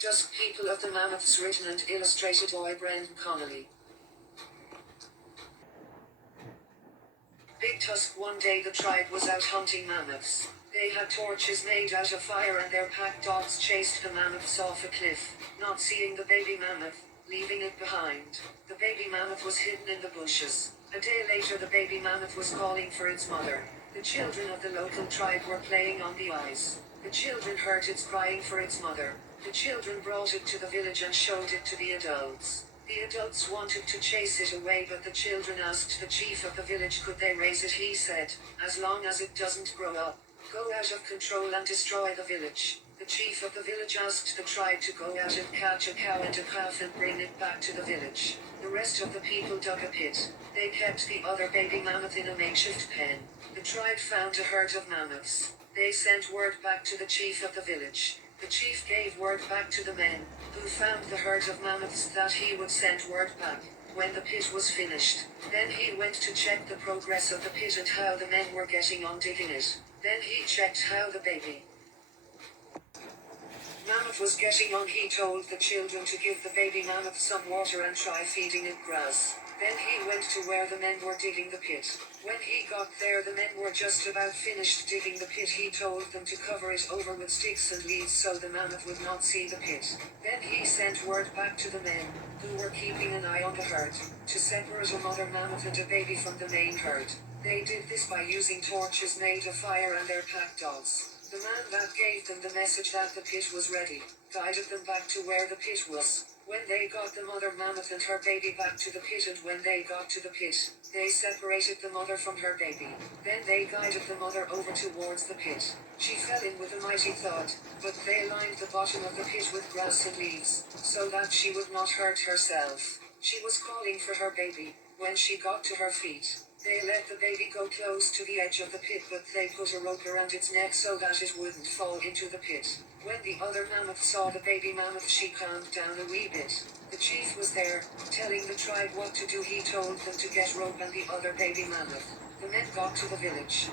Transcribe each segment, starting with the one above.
Dndalk People of the Mammoths, written and illustrated by Connolly. Big Tusk. One day the tribe was out hunting mammoths. They had torches made out of fire and their pack dogs chased the mammoths off a cliff, not seeing the baby mammoth, leaving it behind. The baby mammoth was hidden in the bushes. A day later the baby mammoth was calling for its mother. The children of the local tribe were playing on the ice. The children heard it crying for its mother. The children brought it to the village and showed it to the adults. The adults wanted to chase it away, but the children asked the chief of the village could they raise it. He said, as long as it doesn't grow up, go out of control and destroy the village. The chief of the village asked the tribe to go out and catch a cow and a calf and bring it back to the village. The rest of the people dug a pit. They kept the other baby mammoth in a makeshift pen. The tribe found a herd of mammoths. They sent word back to the chief of the village. The chief gave word back to the men, who found the herd of mammoths, that he would send word back when the pit was finished. Then he went to check the progress of the pit and how the men were getting on digging it. Then he checked how the baby mammoth was getting on. He told the children to give the baby mammoth some water and try feeding it grass. Then he went to where the men were digging the pit. When he got there, the men were just about finished digging the pit. He told them to cover it over with sticks and leaves so the mammoth would not see the pit. Then he sent word back to the men, who were keeping an eye on the herd, to separate a mother mammoth and a baby from the main herd. They did this by using torches made of fire and their pack dogs. The man that gave them the message that the pit was ready, guided them back to where the pit was. When they got the mother mammoth and her baby back to the pit, and when they got to the pit, they separated the mother from her baby. Then they guided the mother over towards the pit. She fell in with a mighty thud, but they lined the bottom of the pit with grass and leaves, so that she would not hurt herself. She was calling for her baby. When she got to her feet, they let the baby go close to the edge of the pit, but they put a rope around its neck so that it wouldn't fall into the pit. When the other mammoth saw the baby mammoth, she calmed down a wee bit. The chief was there, telling the tribe what to do. He told them to get rope and the other baby mammoth. The men got to the village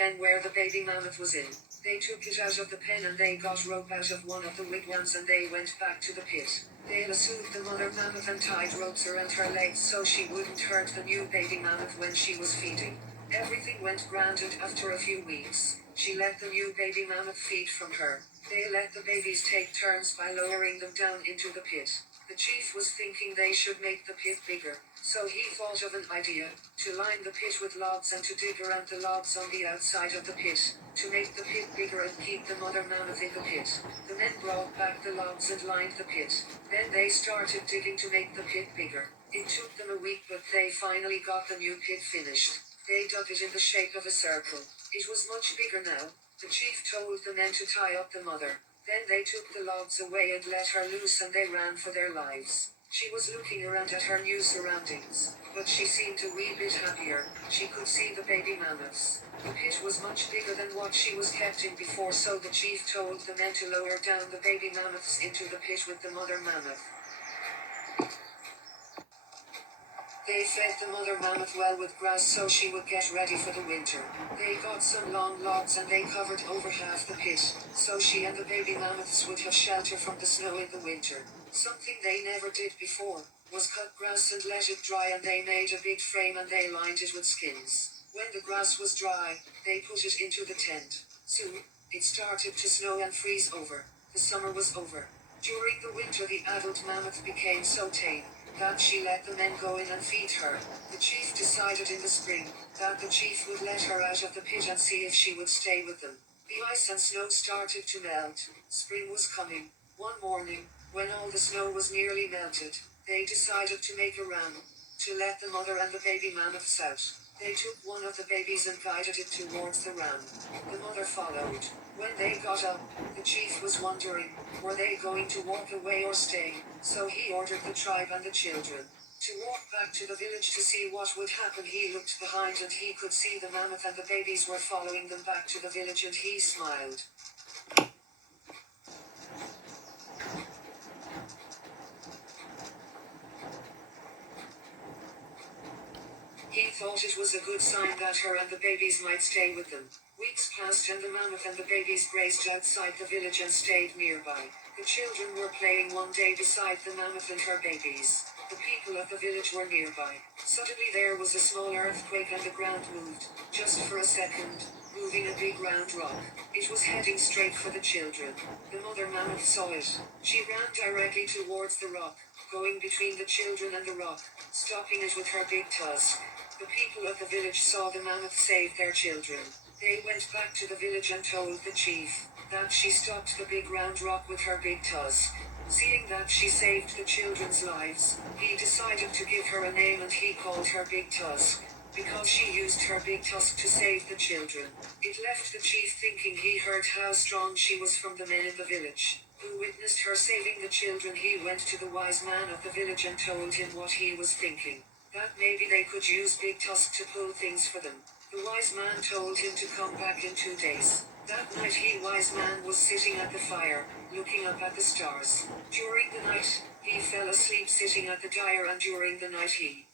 pen where the baby mammoth was in. They took it out of the pen and they got rope out of one of the wigwams and they went back to the pit. They lassoed the mother mammoth and tied ropes around her legs so she wouldn't hurt the new baby mammoth when she was feeding. Everything went grand, and after a few weeks, she let the new baby mammoth feed from her. They let the babies take turns by lowering them down into the pit. The chief was thinking they should make the pit bigger, so he thought of an idea, to line the pit with logs and to dig around the logs on the outside of the pit, to make the pit bigger and keep the mother mammoth in the pit. The men brought back the logs and lined the pit. Then they started digging to make the pit bigger. It took them a week, but they finally got the new pit finished. They dug it in the shape of a circle. It was much bigger now. The chief told the men to tie up the mother. Then they took the logs away and let her loose, and they ran for their lives. She was looking around at her new surroundings, but she seemed a wee bit happier. She could see the baby mammoths. The pit was much bigger than what she was kept in before, so the chief told the men to lower down the baby mammoths into the pit with the mother mammoth. They fed the mother mammoth well with grass so she would get ready for the winter. They got some long logs and they covered over half the pit, so she and the baby mammoths would have shelter from the snow in the winter. Something they never did before was cut grass and let it dry, and they made a big frame and they lined it with skins. When the grass was dry, they put it into the tent. Soon, it started to snow and freeze over. The summer was over. During the winter the adult mammoth became so tame that she let the men go in and feed her. The chief decided in the spring that the chief would let her out of the pit and see if she would stay with them. The ice and snow started to melt. Spring was coming. One morning, when all the snow was nearly melted, they decided to make a ram, to let the mother and the baby mammoths out. They took one of the babies and guided it towards the ram. The mother followed. When they got up, the chief was wondering, were they going to walk away or stay? So he ordered the tribe and the children to walk back to the village to see what would happen. He looked behind and he could see the mammoth and the babies were following them back to the village, and he smiled. He thought it was a good sign that her and the babies might stay with them. Weeks passed and the mammoth and the babies grazed outside the village and stayed nearby. The children were playing one day beside the mammoth and her babies. The people of the village were nearby. Suddenly there was a small earthquake and the ground moved, just for a second, moving a big round rock. It was heading straight for the children. The mother mammoth saw it. She ran directly towards the rock, going between the children and the rock, stopping it with her big tusk. The people of the village saw the mammoth save their children. They went back to the village and told the chief that she stopped the big round rock with her big tusk. Seeing that she saved the children's lives, he decided to give her a name and he called her Big Tusk, because she used her big tusk to save the children. It left the chief thinking. He heard how strong she was from the men in the village, who witnessed her saving the children. He went to the wise man of the village and told him what he was thinking, that maybe they could use Big Tusk to pull things for them. The wise man told him to come back in 2 days. That night wise man was sitting at the fire, looking up at the stars. During the night, he fell asleep sitting at the fire, and during the night he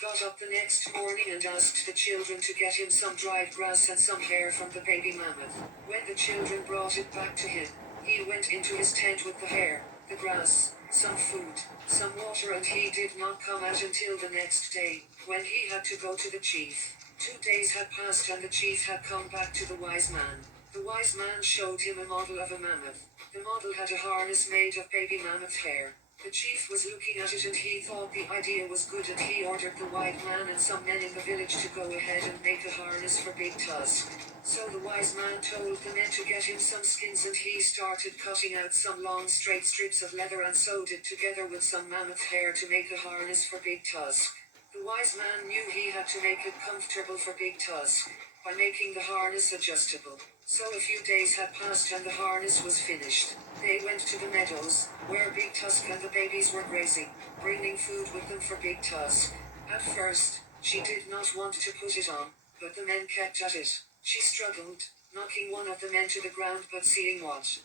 got up the next morning and asked the children to get him some dried grass and some hair from the baby mammoth. When the children brought it back to him, he went into his tent with the hair, the grass, some food, some water, and he did not come out until the next day, when he had to go to the chief. 2 days had passed and the chief had come back to the wise man. The wise man showed him a model of a mammoth. The model had a harness made of baby mammoth hair. The chief was looking at it and he thought the idea was good, and he ordered the white man and some men in the village to go ahead and make a harness for Big Tusk. So the wise man told the men to get him some skins, and he started cutting out some long straight strips of leather and sewed it together with some mammoth hair to make a harness for Big Tusk. The wise man knew he had to make it comfortable for Big Tusk by making the harness adjustable. So a few days had passed and the harness was finished. They went to the meadows, where Big Tusk and the babies were grazing, bringing food with them for Big Tusk. At first, she did not want to put it on, but the men kept at it. She struggled, knocking one of the men to the ground, but seeing what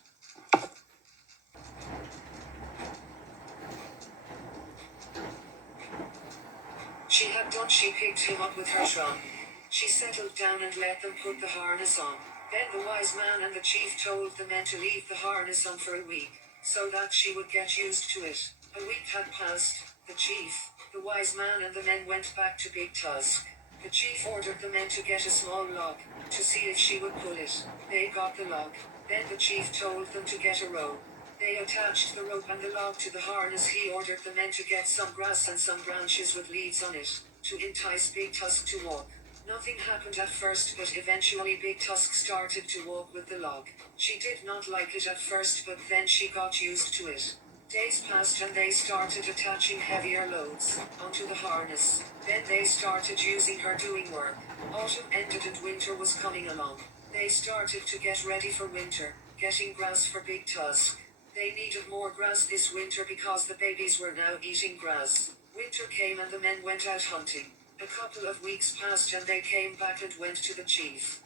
she had done, she picked him up with her trunk. She settled down and let them put the harness on. Then the wise man and the chief told the men to leave the harness on for a week, so that she would get used to it. A week had passed. The chief, the wise man and the men went back to Big Tusk. The chief ordered the men to get a small log, to see if she would pull it. They got the log. Then the chief told them to get a rope. They attached the rope and the log to the harness. He ordered the men to get some grass and some branches with leaves on it, to entice Big Tusk to walk. Nothing happened at first, but eventually Big Tusk started to walk with the log. She did not like it at first, but then she got used to it. Days passed and they started attaching heavier loads onto the harness. Then they started using her doing work. Autumn ended and winter was coming along. They started to get ready for winter, getting grass for Big Tusk. They needed more grass this winter because the babies were now eating grass. Winter came and the men went out hunting. A couple of weeks passed and they came back and went to the chief.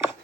It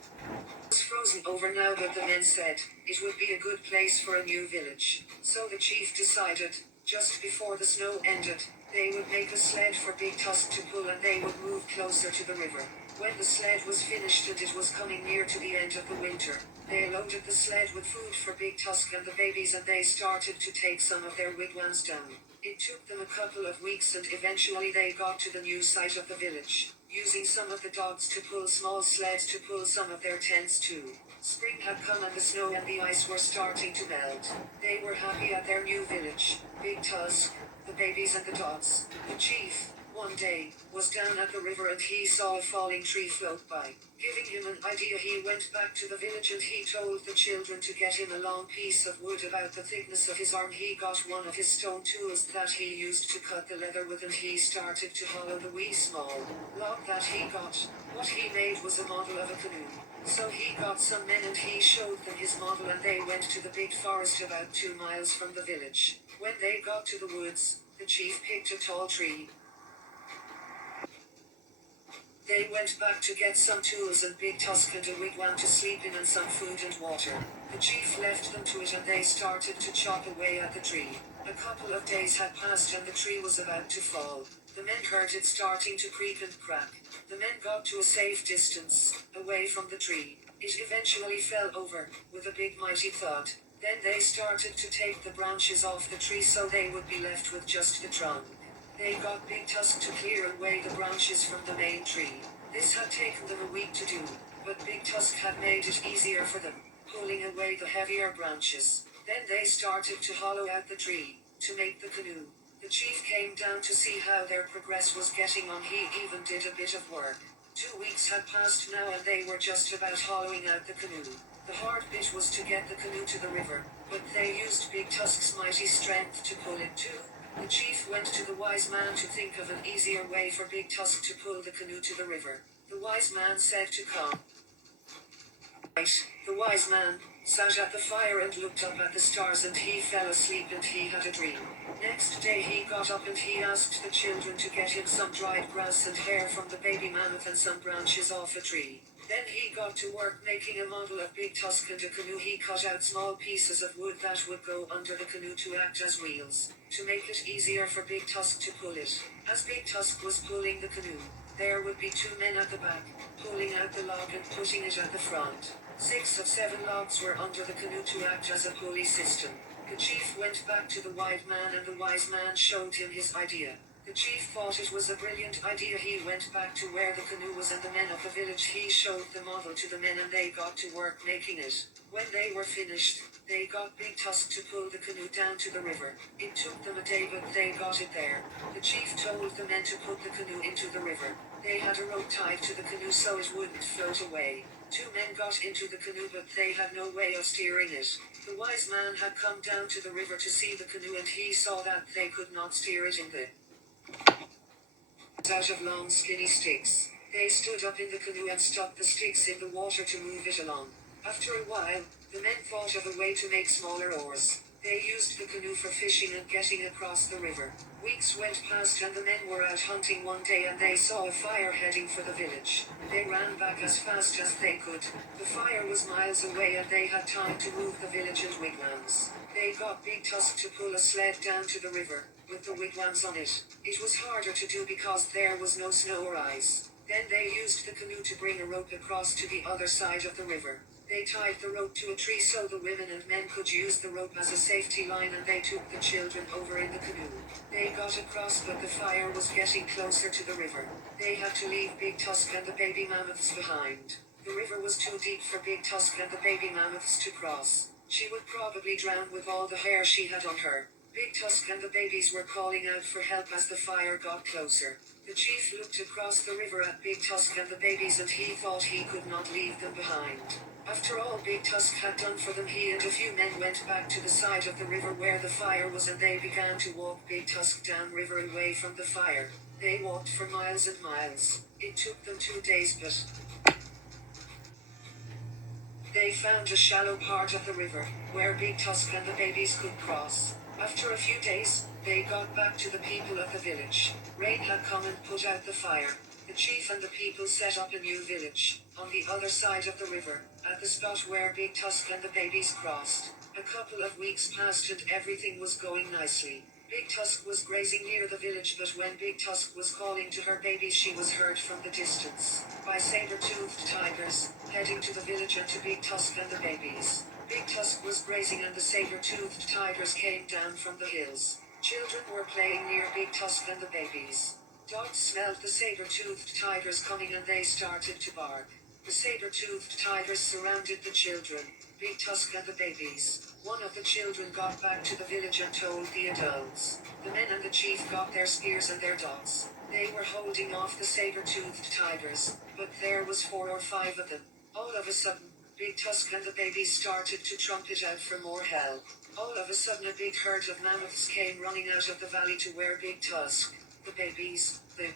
was frozen over now, but the men said it would be a good place for a new village. So the chief decided, just before the snow ended, they would make a sled for Big Tusk to pull, and they would move closer to the river. When the sled was finished and it was coming near to the end of the winter, they loaded the sled with food for Big Tusk and the babies, and they started to take some of their wigwams down. It took them a couple of weeks and eventually they got to the new site of the village, using some of the dogs to pull small sleds to pull some of their tents too. Spring had come and the snow and the ice were starting to melt. They were happy at their new village, Big Tusk, the babies and the dogs. The chief, one day, was down at the river and he saw a falling tree float by. Giving him an idea, he went back to the village and he told the children to get him a long piece of wood about the thickness of his arm. He got one of his stone tools that he used to cut the leather with, and he started to hollow the wee small log that he got. What he made was a model of a canoe. So he got some men and he showed them his model, and they went to the big forest about 2 miles from the village. When they got to the woods, the chief picked a tall tree. They went back to get some tools and Big Tusk and a wigwam to sleep in and some food and water. The chief left them to it and they started to chop away at the tree. A couple of days had passed and the tree was about to fall. The men heard it starting to creak and crack. The men got to a safe distance, away from the tree. It eventually fell over, with a big mighty thud. Then they started to take the branches off the tree so they would be left with just the trunk. They got Big Tusk to clear away the branches from the main tree. This had taken them a week to do, but Big Tusk had made it easier for them, pulling away the heavier branches. Then they started to hollow out the tree, to make the canoe. The chief came down to see how their progress was getting on. He even did a bit of work. 2 weeks had passed now and they were just about hollowing out the canoe. The hard bit was to get the canoe to the river, but they used Big Tusk's mighty strength to pull it too. The chief went to the wise man to think of an easier way for Big Tusk to pull the canoe to the river. The wise man said to come. The wise man sat at the fire and looked up at the stars and he fell asleep and he had a dream. Next day he got up and he asked the children to get him some dried grass and hair from the baby mammoth and some branches off a tree. Then he got to work making a model of Big Tusk and a canoe. He cut out small pieces of wood that would go under the canoe to act as wheels, to make it easier for Big Tusk to pull it. As Big Tusk was pulling the canoe, there would be 2 men at the back, pulling out the log and putting it at the front. 6 of 7 logs were under the canoe to act as a pulley system. The chief went back to the wise man and the wise man showed him his idea. The chief thought it was a brilliant idea. He went back to where the canoe was and the men of the village. He showed the model to the men and they got to work making it. When they were finished, they got Big Tusk to pull the canoe down to the river. It took them a day but they got it there. The chief told the men to put the canoe into the river. They had a rope tied to the canoe so it wouldn't float away. 2 men got into the canoe but they had no way of steering it. The wise man had come down to the river to see the canoe and he saw that they could not steer it in the out of long skinny sticks. They stood up in the canoe and stuck the sticks in the water to move it along. After a while, the men thought of a way to make smaller oars. They used the canoe for fishing and getting across the river. Weeks went past and the men were out hunting one day and they saw a fire heading for the village. They ran back as fast as they could. The fire was miles away and they had time to move the village and wigwams. They got Big Tusk to pull a sled down to the river, with the wigwams on it. It was harder to do because there was no snow or ice. Then they used the canoe to bring a rope across to the other side of the river. They tied the rope to a tree so the women and men could use the rope as a safety line and they took the children over in the canoe. They got across but the fire was getting closer to the river. They had to leave Big Tusk and the baby mammoths behind. The river was too deep for Big Tusk and the baby mammoths to cross. She would probably drown with all the hair she had on her. Big Tusk and the babies were calling out for help as the fire got closer. The chief looked across the river at Big Tusk and the babies and he thought he could not leave them behind. After all Big Tusk had done for them, he and a few men went back to the side of the river where the fire was and they began to walk Big Tusk down river away from the fire. They walked for miles and miles. It took them 2 days but they found a shallow part of the river, where Big Tusk and the babies could cross. After a few days, they got back to the people of the village. Rain had come and put out the fire. The chief and the people set up a new village, on the other side of the river, at the spot where Big Tusk and the babies crossed. A couple of weeks passed and everything was going nicely. Big Tusk was grazing near the village but when Big Tusk was calling to her babies she was heard from the distance, by saber-toothed tigers, heading to the village and to Big Tusk and the babies. Big Tusk was grazing and the saber-toothed tigers came down from the hills. Children were playing near Big Tusk and the babies. Dogs smelled the saber-toothed tigers coming and they started to bark. The saber-toothed tigers surrounded the children, Big Tusk and the babies. One of the children got back to the village and told the adults. The men and the chief got their spears and their dogs. They were holding off the saber-toothed tigers, but there was 4 or 5 of them. All of a sudden, Big Tusk and the babies started to trumpet out for more help. All of a sudden a big herd of mammoths came running out of the valley to where Big Tusk, the babies, the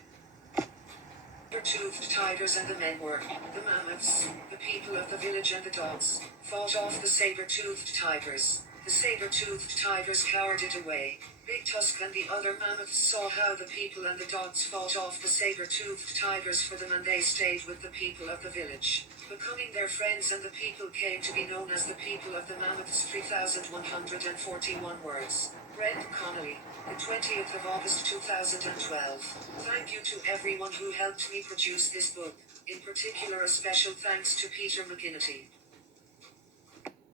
saber-toothed tigers and the men were. The mammoths, the people of the village and the dogs, fought off the saber-toothed tigers. The saber-toothed tigers cowered it away. Big Tusk and the other mammoths saw how the people and the dogs fought off the saber-toothed tigers for them and they stayed with the people of the village, becoming their friends, and the people came to be known as the people of the mammoths. 3,141 words. Read Connolly, the 20th of August 2012. Thank you to everyone who helped me produce this book, in particular a special thanks to Peter McGinnity.